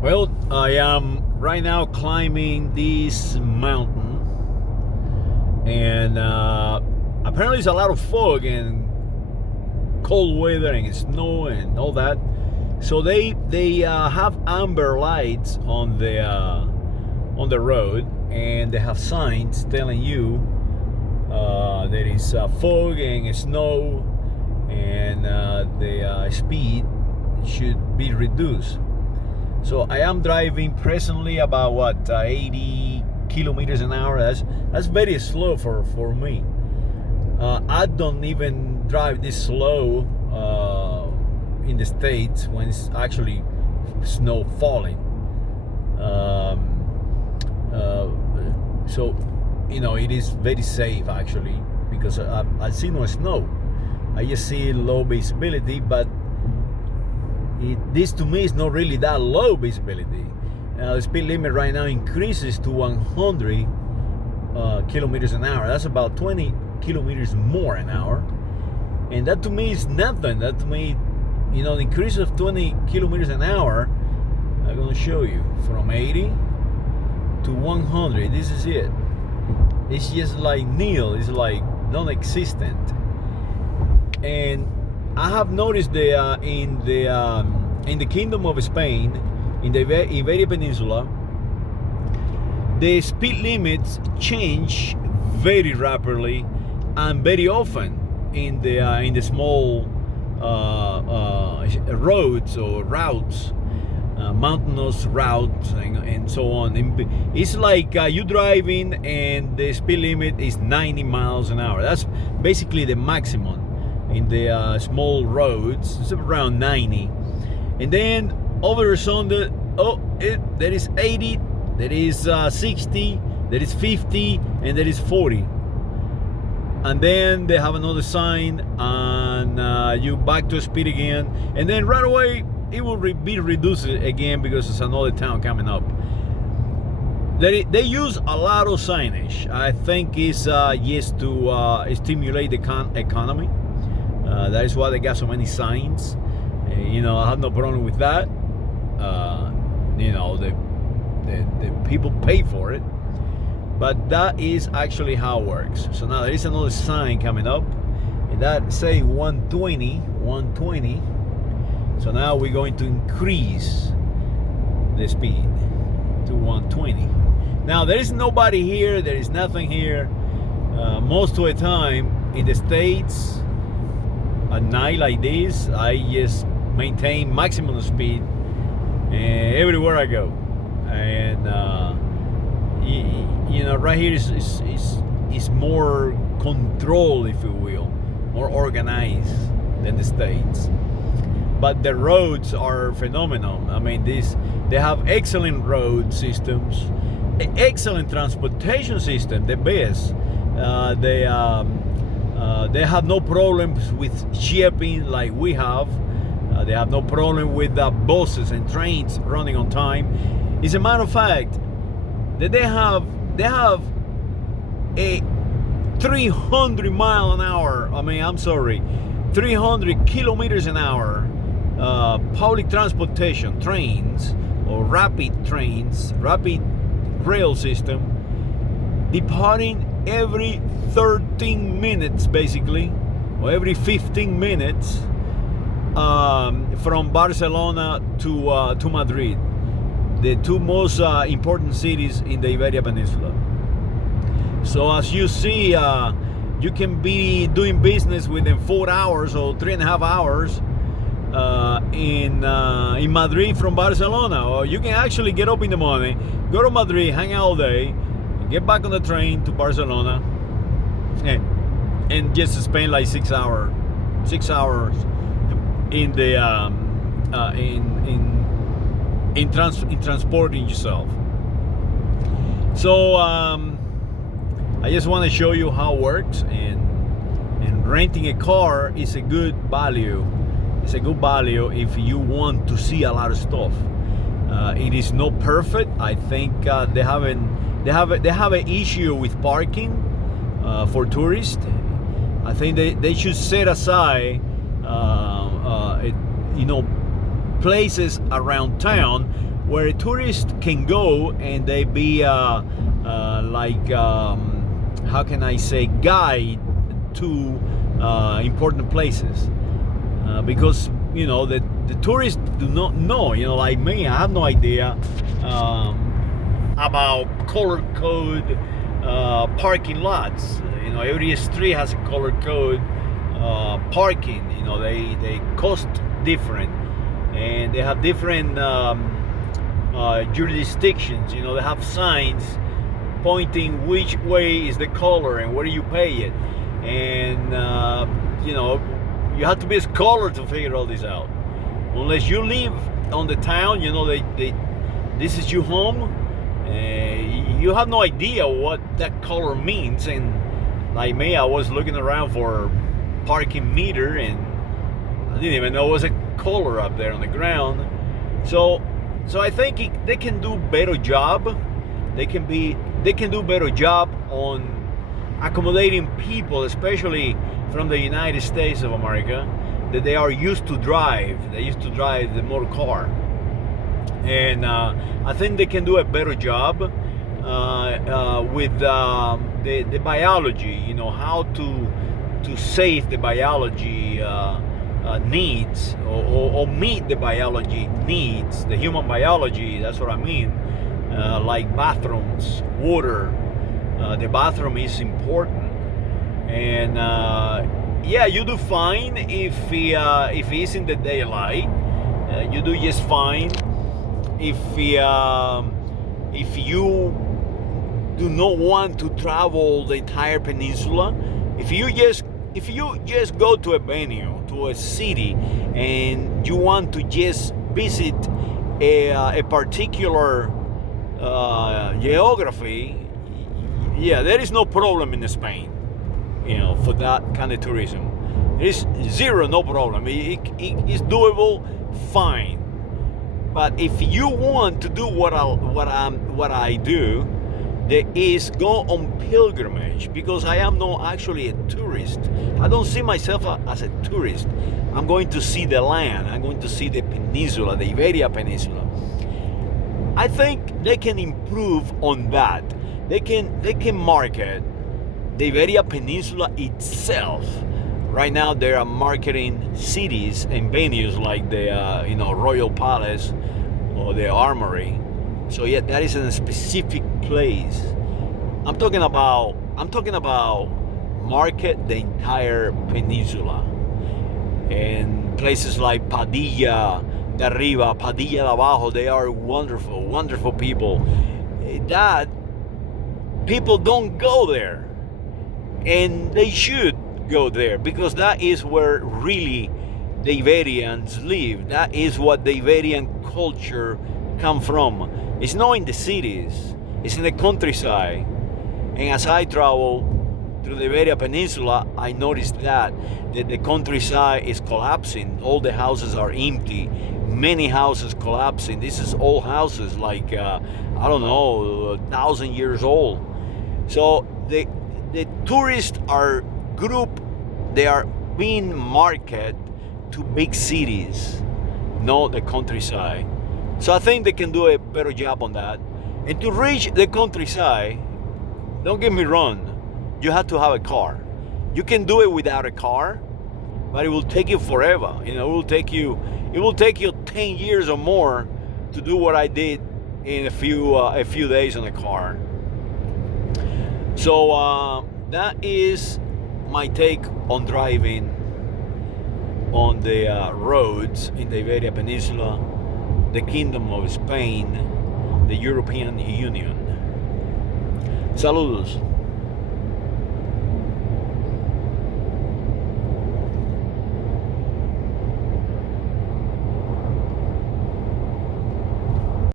Well, I am right now climbing this mountain, and apparently it's a lot of fog and cold weather and snow and all that. So they have amber lights on the road, and they have signs telling you there is fog and snow, and the speed should be reduced. So I am driving presently about 80 kilometers an hour. That's very slow for me. I don't even drive this slow in the States when it's actually snow falling. So it is very safe actually, because I see no snow. I just see low visibility, but this to me is not really that low visibility. The speed limit right now increases to 100 kilometers an hour. That's about 20 kilometers more an hour, and that to me is nothing. That to me, the increase of 20 kilometers an hour, I'm gonna show you, from 80 to 100. This is it. It's just like nil. It's like non-existent. And I have noticed in the Kingdom of Spain, in the Iberian Peninsula, the speed limits change very rapidly and very often in the small roads or routes, mountainous routes and so on. It's like you driving and the speed limit is 90 miles an hour. That's basically the maximum. In the small roads, it's around 90, and then over Sunday, there is 80, there is 60, there is 50, and there is 40, and then they have another sign, and you back to speed again, and then right away it will be reduced again because it's another town coming up. They use a lot of signage. I think it's just to stimulate the economy. That is why they got so many signs. I have no problem with that. The people pay for it, but that is actually how it works. So now there is another sign coming up, and that say 120. So now we're going to increase the speed to 120. Now there is nobody here. There is nothing here. Most of the time in the States, at night like this, I just maintain maximum speed everywhere I go, and right here is more control, if you will, more organized than the States. But the roads are phenomenal. I mean, they have excellent road systems, excellent transportation system, the best. They have no problems with shipping like we have. They have no problem with buses and trains running on time. As a matter of fact, that they have a 300 mile an hour. 300 kilometers an hour public transportation trains, or rapid rail system, departing every 13 minutes basically, or every 15 minutes, from Barcelona to Madrid, the two most important cities in the Iberian Peninsula. So as you see, you can be doing business within 4 hours or 3.5 hours in Madrid from Barcelona, or you can actually get up in the morning, go to Madrid, hang out all day, get back on the train to Barcelona, and just spend like 6 hours in the in transporting yourself. So I just want to show you how it works, and renting a car is a good value. It's a good value if you want to see a lot of stuff. It is not perfect. I think they have an issue with parking for tourists. I think they should set aside places around town where a tourist can go and they be like how can I say, guide to important places, because the tourists do not know, like me, I have no idea about color code parking lots. Every street has a color code parking. They cost different, and they have different jurisdictions. They have signs pointing which way is the color and where you pay it, and you have to be a scholar to figure all this out. Unless you live on the town, this is your home. You have no idea what that color means, and like me, I was looking around for parking meter, and I didn't even know it was a color up there on the ground. So I think they can do better job. They can do better job on accommodating people, especially from the United States of America, that they are used to drive. They used to drive the motor car, and I think they can do a better job with the biology. How to save the biology needs, or meet the biology needs, the human biology. That's what I mean. Like bathrooms, water. The bathroom is important, and you do fine if it's in the daylight. You do just fine if you do not want to travel the entire peninsula. If you just go to a venue, to a city, and you want to just visit a particular geography, there is no problem in Spain, for that kind of tourism. There is no problem. It's doable, fine. But if you want to do what I do, there is go on pilgrimage, because I am not actually a tourist. I don't see myself as a tourist. I'm going to see the land. I'm going to see the peninsula, the Iberia Peninsula. I think they can improve on that. They can market the Iberia Peninsula itself. Right now, they are marketing cities and venues like the Royal Palace or the Armory. So that is in a specific place. I'm talking about market the entire peninsula, and places like Padilla de Arriba, Padilla de Abajo. They are wonderful, wonderful people. That people don't go there, and they should go there, because that is where really the Iberians live. That is what the Iberian culture come from. It's not in the cities, it's in the countryside. And as I travel through the Iberia Peninsula, I noticed that the countryside is collapsing. All the houses are empty. Many houses collapsing. This is old houses, like 1,000 years old. So the tourists are they are being marketed to big cities, not the countryside. So I think they can do a better job on that. And to reach the countryside, don't get me wrong, you have to have a car. You can do it without a car, but it will take you forever. It will take you 10 years or more to do what I did in a few days on a car. So that is my take on driving on the roads in the Iberia Peninsula, the Kingdom of Spain, the European Union. Saludos.